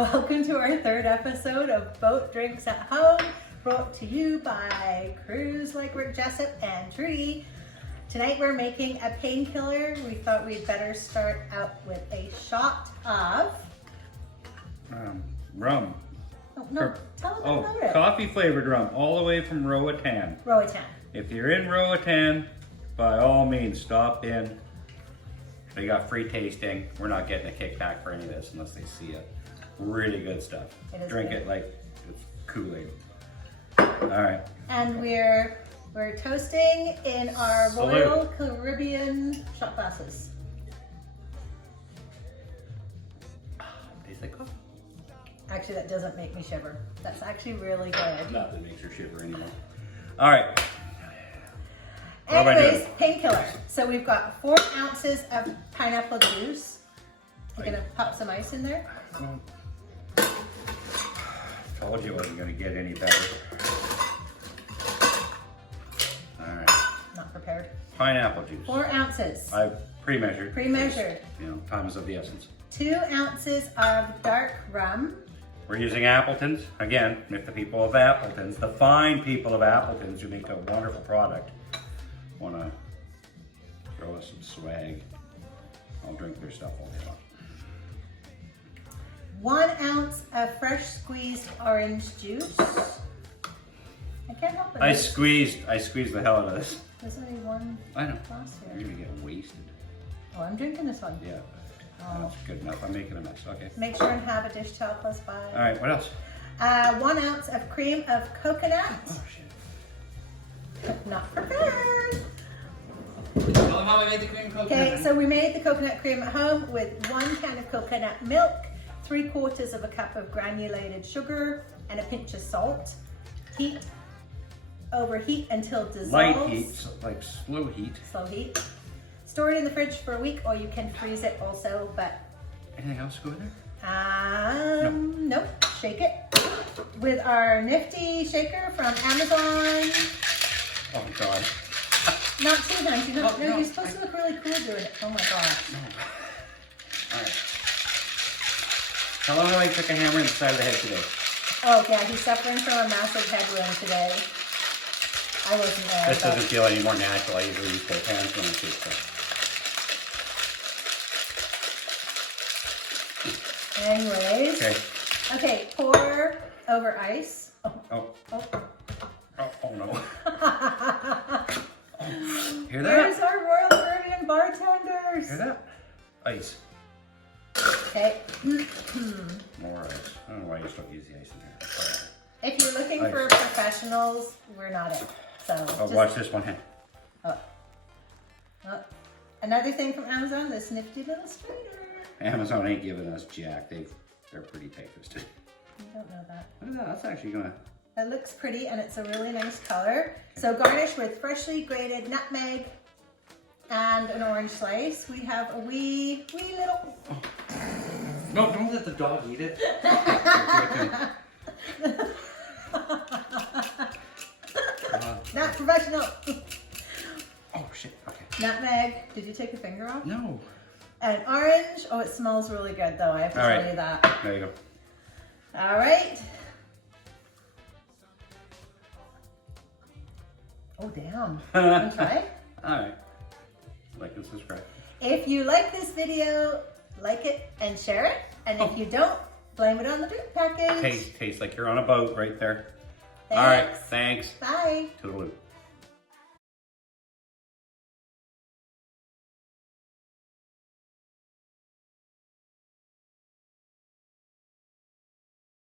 welcome to our third episode of Boat Drinks at Home, brought to you by Cruise Like Rick Jessop and Trudy. Tonight we're making a painkiller. We thought we'd better start out with a shot of... rum. Oh, no, tell them about it. Coffee flavored rum, all the way from Roatan. Roatan. If you're in Roatan, by all means stop in. They got free tasting. We're not getting a kickback for any of this unless they see it. Really good stuff. Drink it like it's Kool-Aid. All right. And we're toasting in our Royal Caribbean shot glasses. Tastes like coffee. Actually, that doesn't make me shiver. That's actually really good. Nothing makes her shiver anymore. All right. Anyways, painkiller. So we've got 4 ounces of pineapple juice. You're gonna pop some ice in there. Told you it wasn't gonna get any better. All right. Not prepared. Pineapple juice. 4 ounces. I've pre-measured. Pre-measured. You know, time is of the essence. 2 ounces of dark rum. We're using Appleton's. Again, if the people of Appleton's, the fine people of Appleton's who make a wonderful product, want to throw us some swag, I'll drink their stuff all day long. 1 ounce of fresh squeezed orange juice. I can't help it. I squeezed the hell out of this. There's only 1 I know. glass here. You're gonna get wasted. Oh, I'm drinking this one. Yeah. Oh. That's good enough. I'm making a mess. Okay. Make sure and have a dish towel close by. All right. What else? 1 ounce of cream of coconut. Oh shit. Not prepared. Tell them how I made the cream coconut. Okay, so we made the coconut cream at home with 1 can of coconut milk, 3/4 of a cup of granulated sugar, and a pinch of salt. Overheat until dissolves. Light heat, like slow heat. Slow heat. Store it in the fridge for a week, or you can freeze it also, but... Anything else go in there? Nope. Shake it with our nifty shaker from Amazon. Oh God. Not too nice. No, you're supposed to look really cool doing it. Oh my God. No. All right. How long I took a hammer in the side of the head today? Oh yeah, he's suffering from a massive head wound today. I wasn't there. This doesn't feel any more natural. I usually use both hands when I shoot stuff. Anyways. Okay, pour over ice. Oh no. Hear that? There's our Royal Caribbean bartenders. Hear that? Ice. Okay. More ice. I don't know why you still use the ice in here. If you're looking for professionals, we're not it. So watch this one. Another thing from Amazon, this nifty little strainer. Amazon ain't giving us jack. They're pretty tight-fisted. You don't know that. Look at that. That's actually gonna... It looks pretty and it's a really nice color. So garnish with freshly grated nutmeg and an orange slice. We have a wee little... Oh. No, don't let the dog eat it. Not professional. Oh shit, okay. Nutmeg. Did you take your finger off? No. And orange. Oh, it smells really good though. I have to tell you that. There you go. All right. Oh, damn. Want to try? All right. Like and subscribe. If you like this video, like it and share it. And if you don't, blame it on the drink package. Tastes like you're on a boat right there. Thanks. All right, thanks. Bye. Toodaloo.